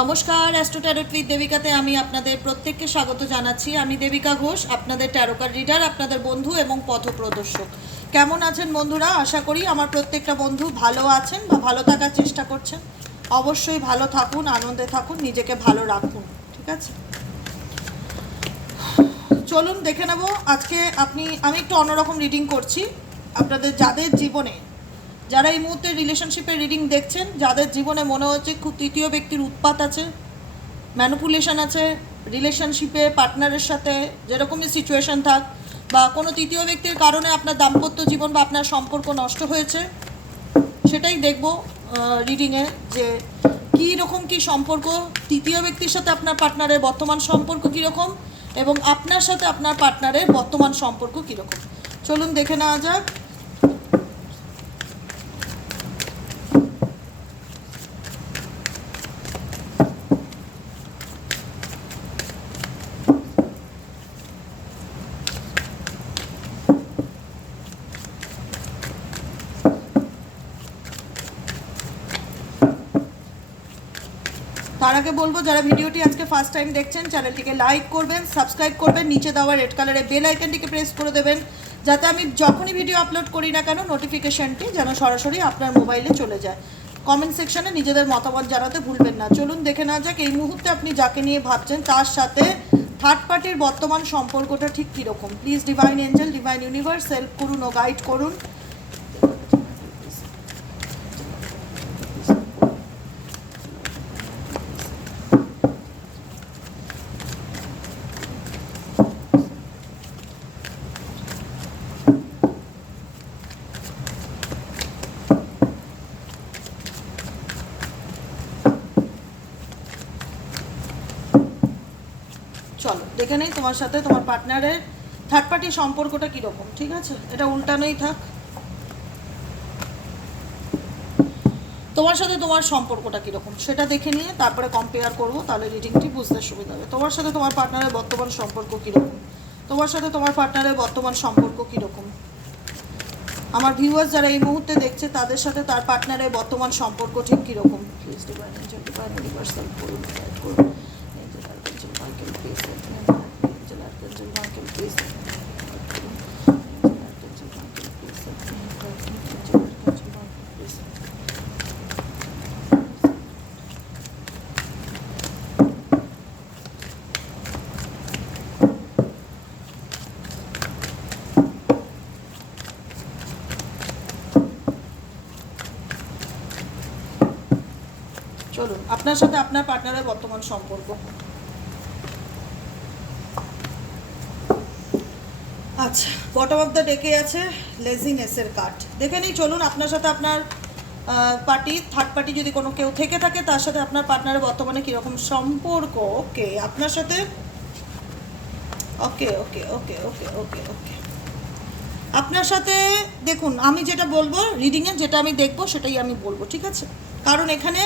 নমস্কার astro tarot দেবিকাতে আমি আপনাদের প্রত্যেককে স্বাগত জানাচ্ছি। আমি দেবিকা ঘোষ, আপনাদের ট্যারোকার রিডার আপনাদের বন্ধু এবং পথপ্রদর্শক কেমন আছেন বন্ধুরা? আশা করি আমার প্রত্যেকটা বন্ধু ভালো আছেন বা ভালো থাকার চেষ্টা করছেন। অবশ্যই ভালো থাকুন, আনন্দে থাকুন, নিজেকে ভালো রাখুন, ঠিক আছে? চলুন দেখে নেব। আজকে আপনি, আমি একটু অন্যরকম রিডিং করছি। আপনাদের যাদের জীবনে যারা এই মুহূর্তে রিলেশনশিপের রিডিং দেখছেন, যাদের জীবনে মনে হচ্ছে খুব তৃতীয় ব্যক্তির উৎপাত আছে ম্যানুপুলেশন আছে রিলেশনশিপে পার্টনারের সাথে যেরকমই সিচুয়েশন থাক বা কোনো তৃতীয় ব্যক্তির কারণে আপনার দাম্পত্য জীবন বা আপনার সম্পর্ক নষ্ট হয়েছে, সেটাই দেখব রিডিংয়ে যে কী রকম কী সম্পর্ক, তৃতীয় ব্যক্তির সাথে আপনার পার্টনারের বর্তমান সম্পর্ক কীরকম এবং আপনার সাথে আপনার পার্টনারের বর্তমান সম্পর্ক কীরকম। চলুন দেখে নেওয়া যাক। তার আগে বলব, যারা ভিডিওটি আজকে ফার্স্ট টাইম দেখছেন চ্যানেলটিকে লাইক করবেন সাবস্ক্রাইব করবেন, নিচে দেওয়া রেড কালারের বেল আইকনটিকে প্রেস করে দেবেন, যাতে আমি যখনই ভিডিও আপলোড করি না কেন নোটিফিকেশনটি যেন সরাসরি আপনার মোবাইলে চলে যায়। কমেন্ট সেকশনে নিজেদের মতামত জানাতে ভুলবেন না। চলুন দেখে নেওয়া যাক, এই মুহূর্তে আপনি যাকে নিয়ে ভাবছেন, তার সাথে থার্ড পার্টির বর্তমান সম্পর্কটা ঠিক কীরকম? Please divine angel divine universe help করুন ও গাইড করুন। চলো, দেখে নেই তোমার সাথে তোমার পার্টনারের থার্ড পার্টি সম্পর্কটা কীরকম, ঠিক আছে? এটা উল্টানোই থাক। তোমার সাথে তোমার সম্পর্কটা কীরকম, সেটা দেখে নিয়ে তারপরে কম্পেয়ার করব, তাহলে রিডিংটি বুঝতে সুবিধা হবে। তোমার সাথে তোমার পার্টনারের বর্তমান সম্পর্ক কীরকম? তোমার সাথে তোমার পার্টনারের বর্তমান সম্পর্ক কীরকম? আমার ভিউয়ার্স যারা এই মুহূর্তে দেখছে, তাদের সাথে তার পার্টনারের বর্তমান সম্পর্ক ঠিক কীরকম? প্লিজ ডিভাইন করুন angel archangel Michael please angel archangel Michael please চলুন, আপনার সাথে আপনার পার্টনারের বর্তমান সম্পর্ক। আচ্ছা বটম অফ দ্য ডেকে আছে লেজিনেসের কার্ড দেখে নিই, চলুন, আপনার সাথে আপনার পার্টি থার্ড পার্টি যদি কোনো কেউ থেকে থাকে, তার সাথে আপনার পার্টনারের বর্তমানে কীরকম সম্পর্ক? ওকে আপনার সাথে ওকে ওকে ওকে ওকে ওকে ওকে আপনার সাথে, দেখুন, আমি যেটা বলব রিডিংয়ে যেটা আমি দেখব, সেটাই আমি বলব, ঠিক আছে? কারণ এখানে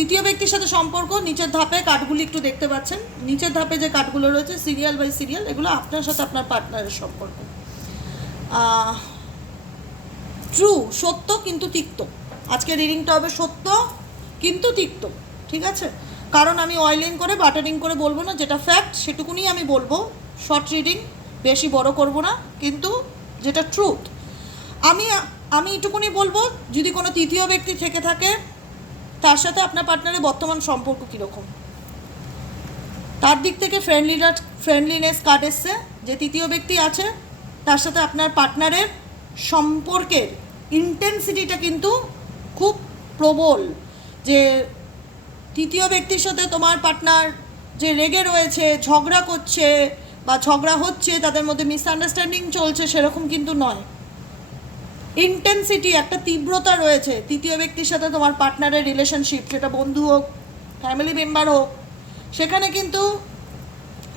তৃতীয় ব্যক্তির সাথে সম্পর্ক, নিচের ধাপে কাঠগুলি একটু দেখতে পাচ্ছেন। নিচের ধাপে যে কাঠগুলো রয়েছে সিরিয়াল বাই সিরিয়াল এগুলো আপনার সাথে আপনার পার্টনারের সম্পর্ক। ট্রু সত্য কিন্তু তিক্ত। আজকে রিডিংটা হবে সত্য কিন্তু তিক্ত, ঠিক আছে? কারণ আমি অয়েলিং করে বাটারিং করে বলব না, যেটা ফ্যাক্ট সেটুকুনি আমি বলব। শর্ট রিডিং বেশি বড় করব না, কিন্তু যেটা ট্রুথ আমি আমি এটুকুনি বলব, যদি কোনো তৃতীয় ব্যক্তি থেকে থাকে তার সাথে আপনার পার্টনারের বর্তমান সম্পর্ক কীরকম? তার দিক থেকে ফ্রেন্ডলিনাস ফ্রেন্ডলিনেস কার্ড এসছে, যে তৃতীয় ব্যক্তি আছে, তার সাথে আপনার পার্টনারের সম্পর্কের ইন্টেন্সিটিটা কিন্তু খুব প্রবল। যে তৃতীয় ব্যক্তির সাথে তোমার পার্টনার যে রেগে রয়েছে, ঝগড়া করছে বা ঝগড়া হচ্ছে, তাদের মধ্যে মিসআন্ডারস্ট্যান্ডিং চলছে, সেরকম কিন্তু নয়। ইন্টেন্সিটি একটা তীব্রতা রয়েছে। তৃতীয় ব্যক্তির সাথে তোমার পার্টনারের রিলেশনশিপ সেটা বন্ধু হোক ফ্যামিলি মেম্বার হোক, সেখানে কিন্তু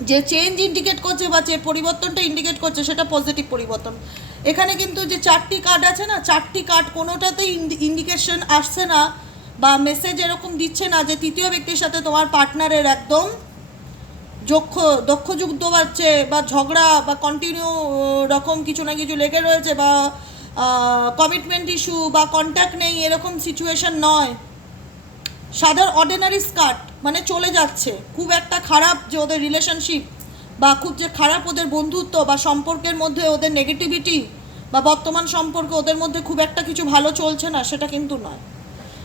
যে চেঞ্জ ইন্ডিকেট করছে বা যে পরিবর্তনটা ইন্ডিকেট করছে, সেটা পজিটিভ পরিবর্তন। এখানে কিন্তু যে চারটি কার্ড আছে না, চারটি কার্ড কোনোটাতেই ইন্ডিকেশন আসছে না বা মেসেজ এরকম দিচ্ছে না যে তৃতীয় ব্যক্তির সাথে তোমার পার্টনারের একদম যক্ষ দক্ষ যুদ্ধ বাড়ছে বা ঝগড়া বা কন্টিনিউ রকম কিছু না কিছু লেগে রয়েছে বা কমিটমেন্ট ইস্যু বা কন্ট্যাক্ট নেই, এরকম সিচুয়েশন নয়। সাধারণ অর্ডিনারি স্কার্ট মানে চলে যাচ্ছে। খুব একটা খারাপ যে ওদের রিলেশনশিপ বা খুব যে খারাপ ওদের বন্ধুত্ব বা সম্পর্কের মধ্যে ওদের নেগেটিভিটি বা বর্তমান সম্পর্ক ওদের মধ্যে খুব একটা কিছু ভালো চলছে না, সেটা কিন্তু নয়।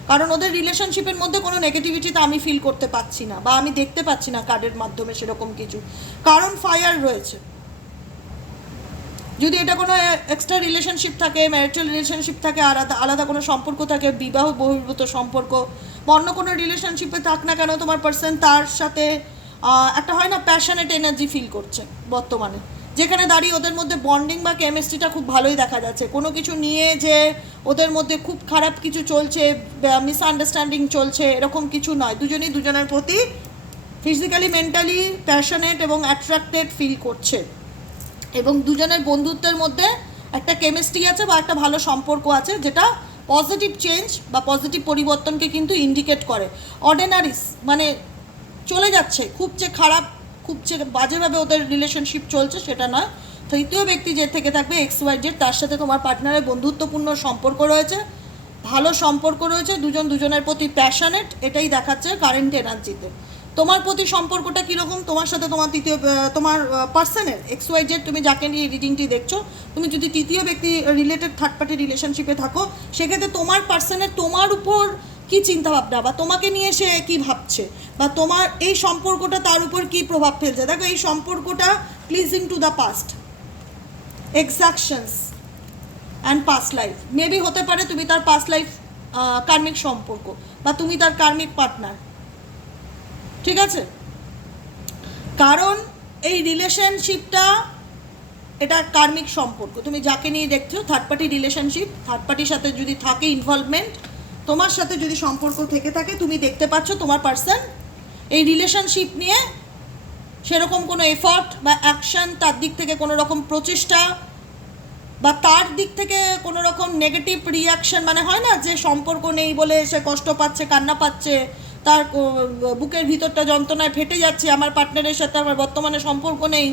কারণ ওদের রিলেশনশিপের মধ্যে কোনো নেগেটিভিটিতে আমি ফিল করতে পারছি না বা আমি দেখতে পাচ্ছি না কার্ডের মাধ্যমে সেরকম কিছু। কারণ ফায়ার রয়েছে। যদি এটা কোনো এক্সট্রা রিলেশনশিপ থাকে ম্যারিটাল রিলেশনশিপ থাকে, আলাদা আলাদা কোনো সম্পর্ক থাকে, বিবাহ, বহির্ভূত সম্পর্ক, বা অন্য কোনো রিলেশনশিপে থাক না কেন, তোমার পার্সন তার সাথে একটা হয় না প্যাশনেট এনার্জি ফিল করছে বর্তমানে। যেখানে দাঁড়িয়ে ওদের মধ্যে বন্ডিং বা কেমিস্ট্রিটা খুব ভালোই দেখা যাচ্ছে। কোনো কিছু নিয়ে যে ওদের মধ্যে খুব খারাপ কিছু চলছে মিসআন্ডারস্ট্যান্ডিং চলছে, এরকম কিছু নয়। দুজনেই দুজনের প্রতি ফিজিক্যালি মেন্টালি প্যাশনেট এবং অ্যাট্রাক্টেড ফিল করছে। এবং দুজনের বন্ধুত্বের মধ্যে একটা কেমিস্ট্রি আছে বা একটা ভালো সম্পর্ক আছে, যেটা পজিটিভ চেঞ্জ বা পজিটিভ পরিবর্তনকে কিন্তু ইন্ডিকেট করে। অর্ডিনারিস মানে চলে যাচ্ছে, খুব যে খারাপ, খুব যে বাজেভাবে ওদের রিলেশনশিপ চলছে সেটা নয়। তৃতীয় ব্যক্তি যে থেকে থাকবে এক্স ওয়াই জেড তার সাথে তোমার পার্টনারের বন্ধুত্বপূর্ণ সম্পর্ক রয়েছে, ভালো সম্পর্ক রয়েছে, দুজন দুজনের প্রতি প্যাশনেট এটাই দেখাচ্ছে কারেন্ট এনার্জিতে তোমার প্রতি সম্পর্কটা কীরকম? তোমার সাথে তোমার তৃতীয় তোমার পার্সনের এক্স ওয়াই জেড তুমি যাকে নিয়ে রিডিংটি দেখছ, তুমি যদি তৃতীয় ব্যক্তি রিলেটেড থার্ড পার্টি রিলেশনশিপে থাকো, সেক্ষেত্রে তোমার পার্সনের তোমার উপর কী চিন্তাভাবনা বা তোমাকে নিয়ে সে কি ভাবছে? বা তোমার এই সম্পর্কটা তার উপর কি প্রভাব ফেলছে? দেখো, এই সম্পর্কটা pleasing to the past exactions and past life maybe হতে পারে তুমি তার পাস্ট লাইফ কার্মিক সম্পর্ক বা তুমি তার কার্মিক পার্টনার ঠিক আছে? কারণ এই রিলেশনশিপটা এটা কার্মিক সম্পর্ক। তুমি যাকে নিয়ে দেখছ থার্ড পার্টি রিলেশনশিপ থার্ড পার্টির সাথে যদি থাকে ইনভলভমেন্ট তোমার সাথে যদি সম্পর্ক থেকে থাকে, তুমি দেখতে পাচ্ছ তোমার পার্সন এই রিলেশনশিপ নিয়ে সেরকম কোনো এফর্ট বা অ্যাকশন তার দিক থেকে কোনো রকম প্রচেষ্টা বা তার দিক থেকে কোনো রকম নেগেটিভ রিয়াকশন মানে হয় না যে সম্পর্ক নেই বলে সে কষ্ট পাচ্ছে, কান্না পাচ্ছে তার বুকের ভিতরটা যন্ত্রণায় ফেটে যাচ্ছে, আমার পার্টনারের সাথে আমার বর্তমানে সম্পর্ক নেই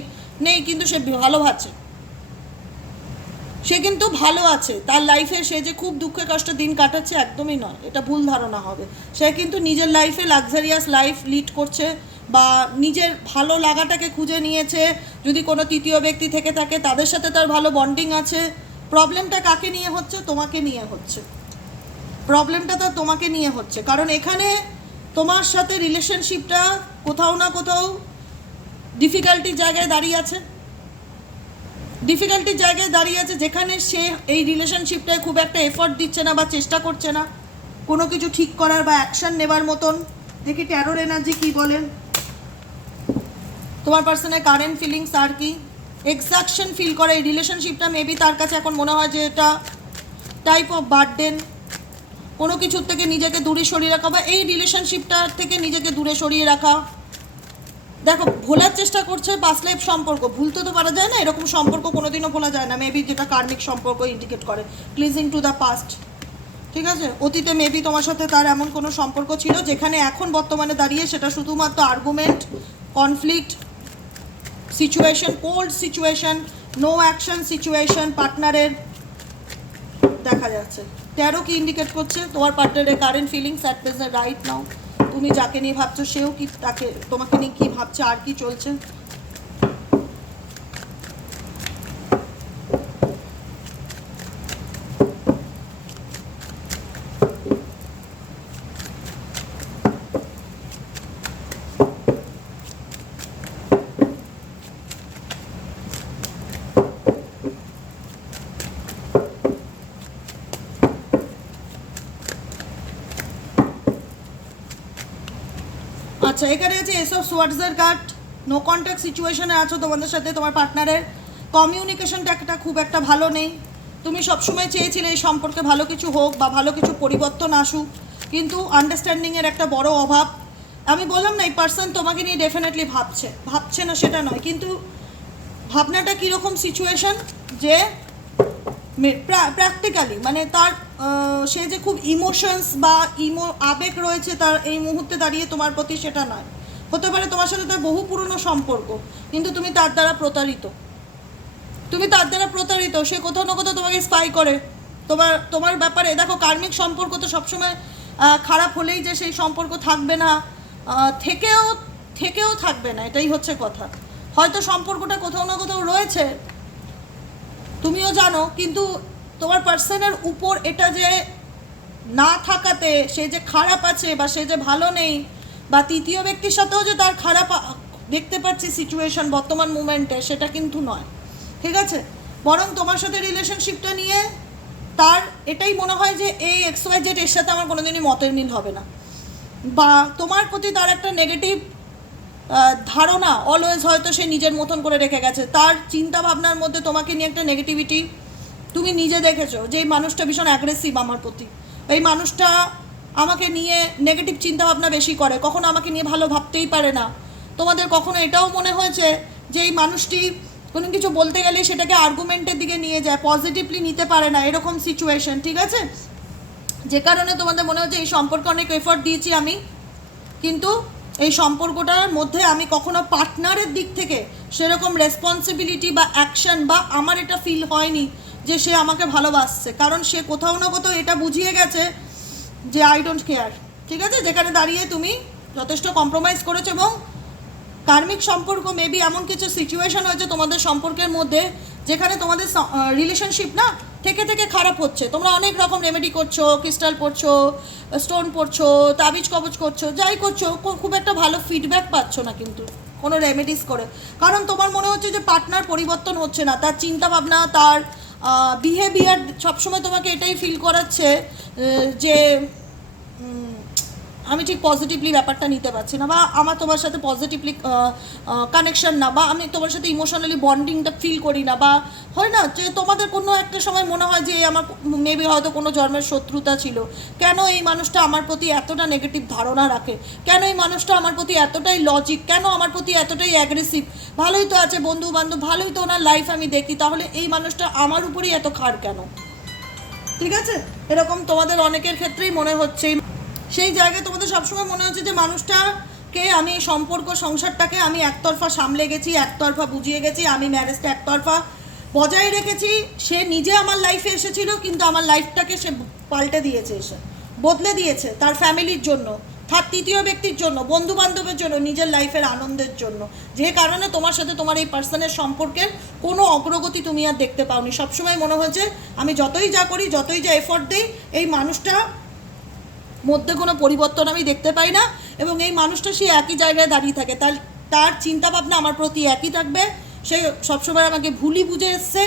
নেই, কিন্তু সে ভালো আছে। সে কিন্তু ভালো আছে। তার লাইফে সে যে খুব দুঃখে কষ্ট দিন কাটাচ্ছে একদমই নয়, এটা ভুল ধারণা হবে। সে কিন্তু নিজের লাইফে লাক্সারিয়াস লাইফ লিড করছে বা নিজের ভালো লাগাটাকে খুঁজে নিয়েছে। যদি কোনো তৃতীয় ব্যক্তি থেকে থাকে, তাদের সাথে তার ভালো বন্ডিং আছে। প্রবলেমটা কাকে নিয়ে হচ্ছে? তোমাকে নিয়ে হচ্ছে। প্রবলেমটা তো তোমাকে নিয়ে হচ্ছে। কারণ এখানে তোমার সাথে রিলেশনশিপটা কোথাও না কোথাও ডিফিকাল্টি জায়গায় দাঁড়িয়ে আছে? ডিফিকাল্টির জায়গায় দাঁড়িয়ে আছে যেখানে সে এই রিলেশনশিপটায় খুব একটা এফর্ট দিচ্ছে না বা চেষ্টা করছে না। কোনো কিছু ঠিক করার বা অ্যাকশন নেবার মতন। দেখি ট্যারোর এনার্জি কি বলেন তোমার পার্সনের কারেন্ট ফিলিংস আর কি? এক্সাকশন ফিল করে এই রিলেশনশিপটা মেবি তার কাছে এখন মনে হয় যে এটা টাইপ অফ বার্ডেন কোনো কিছুর থেকে নিজেকে দূরে সরিয়ে রাখা বা এই রিলেশনশিপটার থেকে নিজেকে দূরে সরিয়ে রাখা। দেখো, ভোলার চেষ্টা করছে পাস লাইফ সম্পর্ক। ভুলতে তো পারা যায় না, এরকম সম্পর্ক কোনোদিনও ভোলা যায় না। মেবি যেটা কার্মিক সম্পর্ক ইন্ডিকেট করে। প্লিজিং টু দ্য পাস্ট ঠিক আছে? অতীতে মেবি তোমার সাথে তার এমন কোনো সম্পর্ক ছিল যেখানে এখন বর্তমানে দাঁড়িয়ে সেটা শুধুমাত্র argument conflict situation cold situation no action situation পার্টনারের দেখা যাচ্ছে। তেরো কি ইন্ডিকেট করছে? তোমার পার্টনারের current feelings at present right now তুমি যাকে নিয়ে ভাবছ, সেও কি তাকে, তোমাকে নিয়ে কি ভাবছে, আর কি চলছে? আচ্ছা এখানে আছে এসব সোয়ার্টসের কার্ড। নো কন্ট্যাক্ট সিচুয়েশনে আছো তোমাদের সাথে, তোমার পার্টনারের কমিউনিকেশনটা একটা খুব একটা ভালো নেই। তুমি সবসময় চেয়েছিলে এই সম্পর্কে ভালো কিছু হোক বা ভালো কিছু পরিবর্তন আসুক, কিন্তু আন্ডারস্ট্যান্ডিংয়ের একটা বড় অভাব। আমি বললাম না, এই পার্সন তোমাকে নিয়ে ডেফিনেটলি ভাবছে। ভাবছে না সেটা নয়, কিন্তু ভাবনাটা কীরকম সিচুয়েশন যে প্র্যাকটিক্যালি মানে তার সে যে খুব ইমোশনস বা ইমো আবেগ রয়েছে তার এই মুহূর্তে দাঁড়িয়ে তোমার প্রতি সেটা নয়। হতে পারে তোমার সাথে তার বহু পুরনো সম্পর্ক, কিন্তু তুমি তার দ্বারা প্রতারিত। তুমি তার দ্বারা প্রতারিত, সে কোথাও না কোথাও তোমাকে স্পাই করে। তোমার তোমার ব্যাপারে, দেখো, কার্মিক সম্পর্ক তো সবসময় খারাপ হলেই যে সেই সম্পর্ক থাকবে না থেকেও থেকেও থাকবে না, এটাই হচ্ছে কথা। হয়তো সম্পর্কটা কোথাও না কোথাও রয়েছে, তুমিও জানো, কিন্তু তোমার পার্সনের উপর এটা যে না থাকাতে সে যে খারাপ আছে বা সে যে ভালো নেই, বা তৃতীয় ব্যক্তির সাথেও যে তার খারাপ দেখতে পাচ্ছি সিচুয়েশন বর্তমান মুমেন্টে সেটা কিন্তু নয়। ঠিক আছে? বরং তোমার সাথে রিলেশনশিপটা নিয়ে তার এটাই মনে হয় যে এই এক্স ওয়াই জেড এর সাথে আমার কোনোদিনই মতের মিল হবে না। বা তোমার প্রতি তার একটা নেগেটিভ ধারণা অলওয়েজ হয়তো সে নিজের মতন করে রেখে গেছে। তার চিন্তা ভাবনার মধ্যে তোমাকে নিয়ে একটা নেগেটিভিটি তুমি নিজে দেখেছ যে এই মানুষটা ভীষণ অ্যাগ্রেসিভ আমার প্রতি। এই মানুষটা আমাকে নিয়ে নেগেটিভ চিন্তা ভাবনা বেশি করে, কখনো আমাকে নিয়ে ভালো ভাবতেই পারে না। তোমাদের কখনো এটাও মনে হয়েছে যে এই মানুষটি কোনো কিছু বলতে গেলে সেটাকে আর্গুমেন্টের দিকে নিয়ে যায় পজিটিভলি নিতে পারে না, এরকম সিচুয়েশন ঠিক আছে? যে কারণে তোমাদের মনে হচ্ছে এই সম্পর্কে অনেক এফর্ট দিয়েছি আমি, কিন্তু এই সম্পর্কটার মধ্যে আমি কখনো পার্টনারের দিক থেকে সেরকম রেসপন্সিবিলিটি বা অ্যাকশন বা আমার এটা ফিল হয়নি। যে সে আমাকে ভালোবাসছে। কারণ সে কোথাও না কোথাও এটা বুঝিয়ে গেছে যে আই ডোন্ট কেয়ার ঠিক আছে? যেখানে দাঁড়িয়ে তুমি যথেষ্ট কম্প্রোমাইজ করেছ এবং কার্মিক সম্পর্ক মেবি এমন কিছু সিচুয়েশন হয়েছে তোমাদের সম্পর্কের মধ্যে যেখানে তোমাদের রিলেশনশিপ না থেকে থেকে খারাপ হচ্ছে। তোমরা অনেক রকম রেমেডি করছ ক্রিস্টাল পড়ছো স্টোন পড়ছো তাবিজ কবচ করছ, যাই করছ খুব একটা ভালো ফিডব্যাক পাচ্ছ না কিন্তু কোনো রেমেডিস করে। কারণ তোমার মনে হচ্ছে যে পার্টনার পরিবর্তন হচ্ছে না, তার চিন্তা ভাবনা তার বিহেভিয়ার সবসময় তোমাকে এটাই ফিল করাচ্ছে যে আমি ঠিক পজিটিভলি ব্যাপারটা নিতে পারছি না, বা আমার তোমার সাথে পজিটিভলি কানেকশন না, বা আমি তোমার সাথে ইমোশনালি বন্ডিংটা ফিল করি না, বা হয় না যে তোমাদের কোনো একটা সময় মনে হয় যে আমার মেবি হয়তো কোনো জন্মের শত্রুতা ছিল। কেন এই মানুষটা আমার প্রতি এতটা নেগেটিভ ধারণা রাখে? কেন এই মানুষটা আমার প্রতি এতটাই লজিক কেন আমার প্রতি এতটাই অ্যাগ্রেসিভ ভালোই তো আছে বন্ধু বান্ধব ভালোই তো ওনার লাইফ আমি দেখি, তাহলে এই মানুষটা আমার উপরেই এত খার কেন? ঠিক আছে? এরকম তোমাদের অনেকের ক্ষেত্রেই মনে হচ্ছে সেই জায়গায় তোমাদের সবসময় মনে হচ্ছে যে মানুষটাকে আমি সম্পর্ক, সংসারটাকে আমি একতরফা সামলে গেছি, একতরফা বুঝিয়ে গেছি, আমি ম্যারেজটা একতরফা বজায় রেখেছি। সে নিজে আমার লাইফে এসেছিল, কিন্তু আমার লাইফটাকে সে পাল্টে দিয়েছে এসে, বদলে দিয়েছে তার ফ্যামিলির জন্য, তার তৃতীয় ব্যক্তির জন্য বন্ধু বান্ধবের জন্য, নিজের লাইফের আনন্দের জন্য। যে কারণে তোমার সাথে তোমার এই পার্সনের সম্পর্কের কোনো অগ্রগতি তুমি আর দেখতে পাওনি। সবসময় মনে হয়েছে আমি যতই যা করি, যতই যা এফোর্ট দিই, এই মানুষটা মধ্যে কোনো পরিবর্তন আমি দেখতে পাই না এবং এই মানুষটা সে একই জায়গায় দাঁড়িয়ে থাকে। তার তার চিন্তাভাবনা আমার প্রতি একই থাকবে। সে সবসময় আমাকে ভুলই বুঝে এসছে।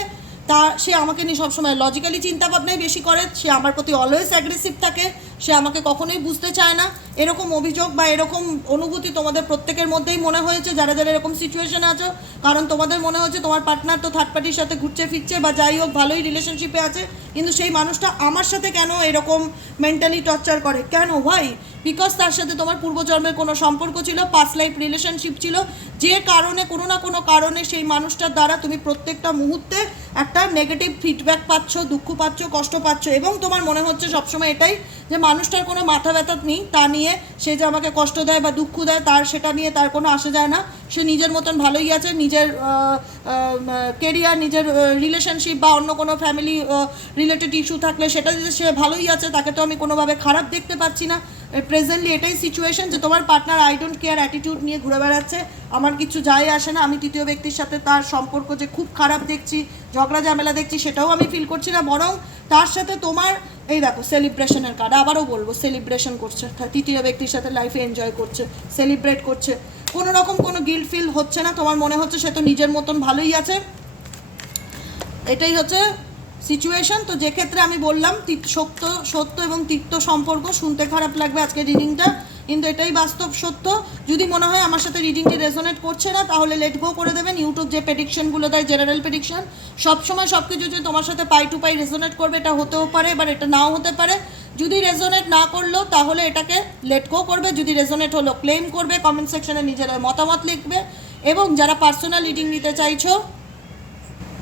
তা, সে আমাকে নিয়ে সবসময় লজিক্যালি চিন্তাভাবনাই বেশি করে। সে আমার প্রতি অলওয়েজ অ্যাগ্রেসিভ থাকে। সে আমাকে কখনোই বুঝতে চায় না। এরকম অভিযোগ বা এরকম অনুভূতি তোমাদের প্রত্যেকের মধ্যেই মনে হয়েছে, যারা যারা এরকম সিচুয়েশনে আছো। কারণ তোমাদের মনে হচ্ছে তোমার পার্টনার তো থার্ড পার্টির সাথে ঘুরছে ফিরছে বা যাই হোক, ভালোই রিলেশনশিপে আছে। কিন্তু সেই মানুষটা আমার সাথে কেন এরকম মেন্টালি টর্চার করে? কেন? ভাই বিকজ তার সাথে তোমার পূর্বজন্মের কোনো সম্পর্ক ছিল পাস লাইফ রিলেশনশিপ ছিল, যে কারণে কোনো না কোনো কারণে সেই মানুষটার দ্বারা তুমি প্রত্যেকটা মুহূর্তে একটা নেগেটিভ ফিডব্যাক পাচ্ছ, দুঃখ পাচ্ছ, কষ্ট পাচ্ছ, এবং তোমার মনে হচ্ছে সবসময় এটাই যে মানুষটার কোনো মাথা ব্যথা নেই, তা নিয়ে সে যে আমাকে কষ্ট দেয় বা দুঃখ দেয়, তার সেটা নিয়ে তার কোনো আসে যায় না। সে নিজের মতন ভালোই আছে, নিজের কেরিয়ার নিজের রিলেশনশিপ বা অন্য কোনো ফ্যামিলি রিলেটেড ইস্যু থাকলে সেটা যদি সে ভালোই আছে, তাকে তো আমি কোনোভাবে খারাপ দেখতে পাচ্ছি না। প্রেজেন্টলি এটাই সিচুয়েশন যে তোমার partner I don't care attitude নিয়ে ঘুরে বেড়াচ্ছে, আমার কিছু যায় আসে না, আমি তৃতীয় ব্যক্তির সাথে তার সম্পর্ক যে খুব খারাপ দেখছি, ঝগড়া ঝামেলা দেখছি, সেটাও আমি ফিল করছি না, বরং তার সাথে তোমার, এই দেখো সেলিব্রেশনের কার্ড আবারও বলব সেলিব্রেশন করছে তৃতীয় ব্যক্তির সাথে লাইফে এনজয় করছে সেলিব্রেট করছে। কোনো রকম কোনো গিল্ট ফিল হচ্ছে না, তোমার মনে হচ্ছে সে তো নিজের মতন ভালোই আছে। এটাই হচ্ছে সিচুয়েশন তো যে ক্ষেত্রে আমি বললাম সত্য সত্য এবং তীর্থ সম্পর্ক শুনতে খারাপ লাগবে আজকে রিডিংটা কিন্তু এটাই বাস্তব সত্য। যদি মনে হয় আমার সাথে রিডিংটি রেজোনেট করছে না, তাহলে লেট গো করে দেবেন। ইউটিউব যে প্রেডিকশনগুলো দেয় জেনারেল প্রেডিকশন সবসময় সব কিছু যে তোমার সাথে পাই টু পাই রেজোনেট করবে, এটা হতেও পারে, এবার এটা নাও হতে পারে। যদি রেজোনেট না করল, তাহলে এটাকে লেট গো করবে। যদি রেজোনেট হলো ক্লেম করবে। কমেন্ট সেকশনে নিজের মতামত লিখবে। এবং যারা পার্সোনাল রিডিং নিতে চাইছো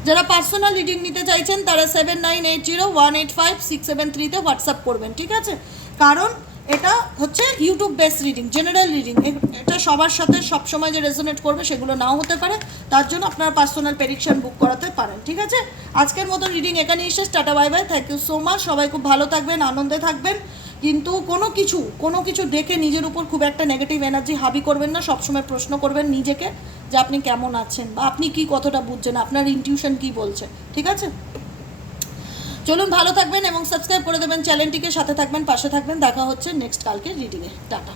যারা পার্সোনাল রিডিং নিতে চাইছেন, তারা seven nine eight zero one eight five six seven থ্রিতে হোয়াটসঅ্যাপ করবেন, ঠিক আছে? কারণ এটা হচ্ছে YouTube base reading general reading এটা সবার সাথে সবসময় যে রেজোনেট করবে, সেগুলো নাও হতে পারে। তার জন্য আপনারা পার্সোনাল প্রেডিকশন বুক করাতে পারেন, ঠিক আছে? আজকের মতো রিডিং এখানেই শেষ, tata bye bye thank you so much সবাই খুব ভালো থাকবেন, আনন্দে থাকবেন। কিন্তু কোনো কিছু কোনো কিছু দেখে নিজের উপর খুব একটা নেগেটিভ এনার্জি হাবি করবেন না, সবসময় প্রশ্ন করবেন নিজেকে যে আপনি কেমন আছেন বা আপনি কি কতটা বুঝছেন, আপনার ইনটিউশন কি বলছে, ঠিক আছে? চলুন ভালো থাকবেন এবং সাবস্ক্রাইব করে দেবেন চ্যানেলটিকে সাথে থাকবেন, পাশে থাকবেন, দেখা হচ্ছে নেক্সট কালকে রিডিংয়ে টাটা।